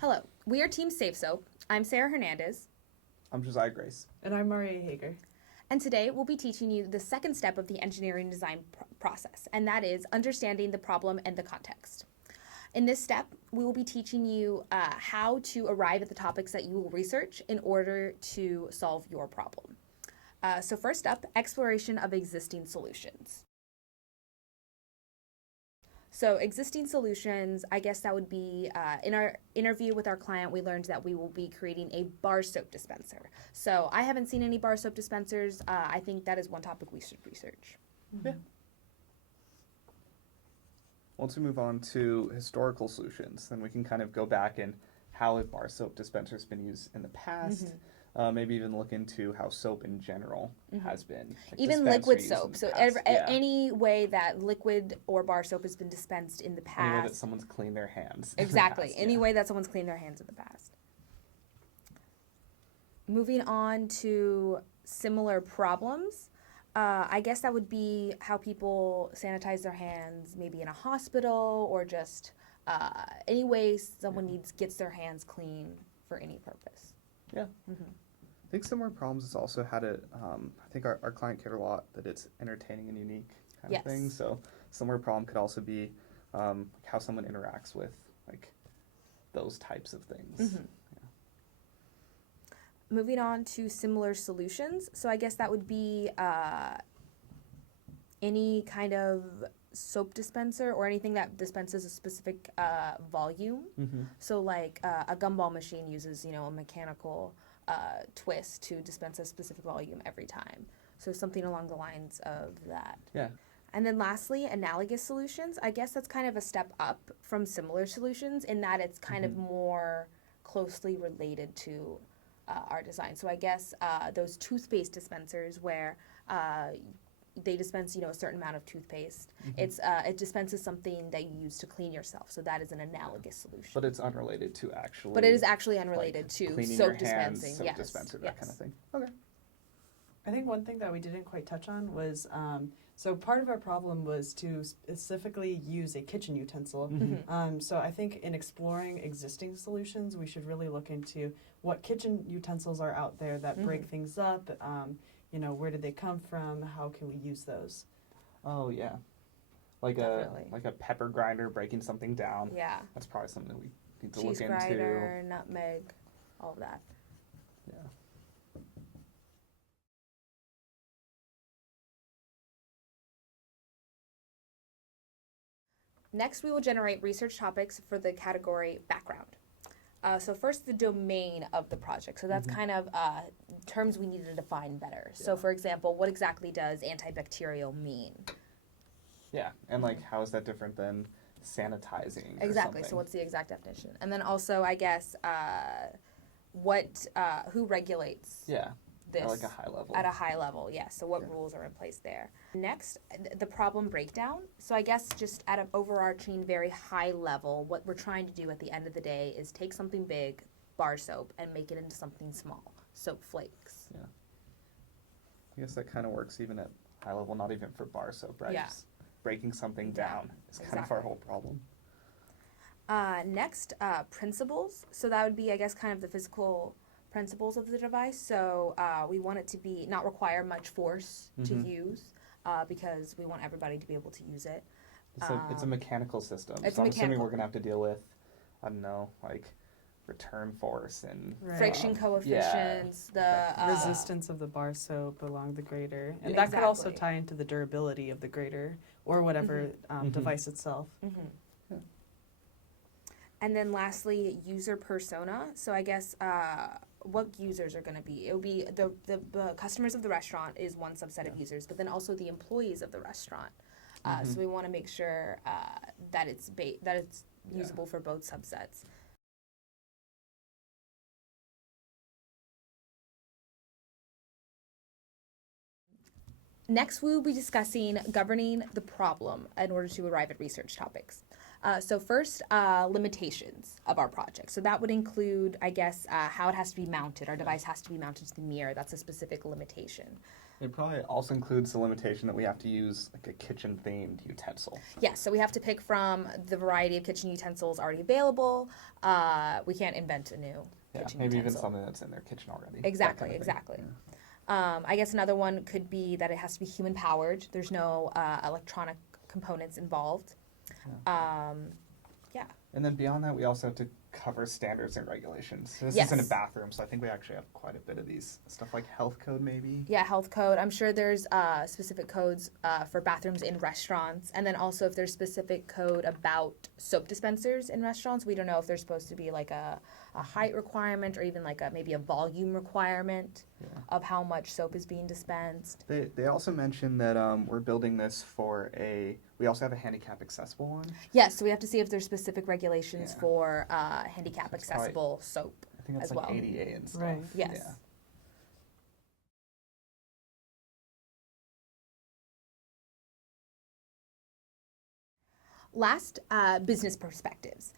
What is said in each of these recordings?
Hello, we are Team SafeSoap. I'm Sarah Hernandez. I'm Josiah Grace. And I'm Maria Hager. And today we'll be teaching you the second step of the engineering design process, and that is understanding the problem and the context. In this step, we will be teaching you how to arrive at the topics that you will research in order to solve your problem. So first up, exploration of existing solutions. So existing solutions, I guess that would be, in our interview with our client, we learned that we will be creating a bar soap dispenser. So I haven't seen any bar soap dispensers. I think that is one topic we should research. Yeah. Once we move on to historical solutions, then we can kind of go back and how have bar soap dispensers been used in the past. Maybe even look into how soap in general has been. Like Even liquid soap. So any way that liquid or bar soap has been dispensed in the past. Any way that someone's cleaned their hands. Exactly. Past, any way that someone's cleaned their hands in the past. Moving on to similar problems. I guess that would be how people sanitize their hands, maybe in a hospital or just any way someone gets their hands clean for any purpose. Yeah. I think similar problems is also how to, I think our client cared a lot that it's entertaining and unique kind of thing. So similar problem could also be how someone interacts with like those types of things. Moving on to similar solutions. So I guess that would be any kind of soap dispenser or anything that dispenses a specific volume. So like a gumball machine uses, a mechanical twist to dispense a specific volume every time. So something along the lines of that. Yeah. And then lastly, analogous solutions. I guess that's kind of a step up from similar solutions in that it's kind of more closely related to our design. So I guess those toothpaste dispensers where they dispense, a certain amount of toothpaste. It dispenses something that you use to clean yourself. So that is an analogous solution. But it's unrelated to actually. But it is actually unrelated to soap dispensing. Soap dispenser, that kind of thing. Okay. I think one thing that we didn't quite touch on was, so part of our problem was to specifically use a kitchen utensil. So I think in exploring existing solutions, we should really look into what kitchen utensils are out there that break things up. Where did they come from? How can we use those? Oh yeah, like a pepper grinder breaking something down. Yeah. That's probably something that we need to Cheese look into. grinder, nutmeg, all of that. Yeah. Next, we will generate research topics for the category background. So first, the domain of the project. So that's kind of terms we need to define better. So for example, what exactly does antibacterial mean? Yeah, and how is that different than sanitizing? Exactly. So what's the exact definition? And then also, I guess, who regulates? Yeah. This at a high level. At a high level, yes. So what rules are in place there? Next, the problem breakdown. So I guess just at an overarching, very high level, what we're trying to do at the end of the day is take something big, bar soap, and make it into something small, soap flakes. Yeah. I guess that kind of works even at high level, not even for bar soap, right? Yeah. Just breaking something down is kind of our whole problem. Next, principles. So that would be, I guess, kind of the physical principles of the device. So we want it to be not require much force to use because we want everybody to be able to use it. It's a mechanical system. So I'm assuming we're going to have to deal with, I don't know, return force and friction coefficients, the resistance of the bar soap along the grater. And that could also tie into the durability of the grater or whatever device itself. And then lastly, user persona. So I guess what users are going to be. It will be the customers of the restaurant is one subset of users, but then also the employees of the restaurant. So we want to make sure that it's usable for both subsets. Next, we will be discussing governing the problem in order to arrive at research topics. So first, limitations of our project. So that would include, I guess, how it has to be mounted. Our device has to be mounted to the mirror. That's a specific limitation. It probably also includes the limitation that we have to use like a kitchen-themed utensil. Yes, so we have to pick from the variety of kitchen utensils already available. We can't invent a new kitchen Maybe even utensil. something that's in their kitchen already. Exactly, That kind of exactly. thing. I guess another one could be that it has to be human powered. There's no electronic components involved. And then beyond that, we also have to cover standards and regulations. So this Yes. isn't a bathroom, so I think we actually have quite a bit of these stuff like health code, maybe. Yeah, health code. I'm sure there's specific codes for bathrooms in restaurants. And then also if there's specific code about soap dispensers in restaurants, we don't know if there's supposed to be like a height requirement or even like maybe a volume requirement of how much soap is being dispensed. They also mentioned that we're building this for we also have a handicap accessible one. Yes, so we have to see if there's specific regulations Yeah. for handicap That's accessible soap. I think that's As like well. ADA and stuff. Right. Yes. Yeah. Last, business perspectives.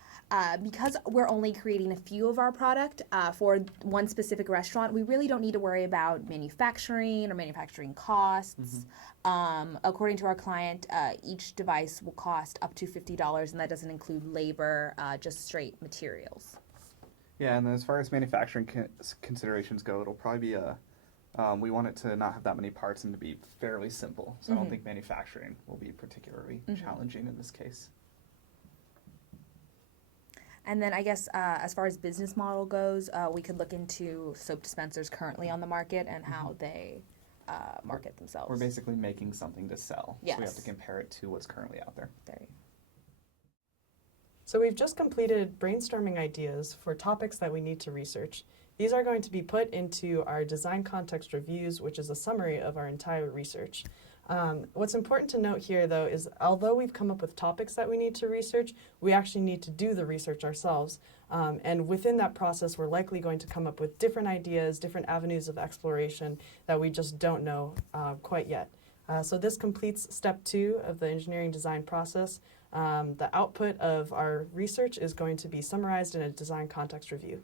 Because we're only creating a few of our product for one specific restaurant, we really don't need to worry about manufacturing or manufacturing costs. According to our client, each device will cost up to $50, and that doesn't include labor, just straight materials. Yeah, and then as far as manufacturing considerations go, it'll probably be we want it to not have that many parts and to be fairly simple. So I don't think manufacturing will be particularly challenging in this case. And then I guess as far as business model goes, we could look into soap dispensers currently on the market and how they market themselves. We're basically making something to sell. So we have Yes. to compare it to what's currently out there. There. So we've just completed brainstorming ideas for topics that we need to research. These are going to be put into our design context reviews, which is a summary of our entire research. What's important to note here, though, is although we've come up with topics that we need to research, we actually need to do the research ourselves. And within that process, we're likely going to come up with different ideas, different avenues of exploration that we just don't know quite yet. So this completes step 2 of the engineering design process. The output of our research is going to be summarized in a design context review.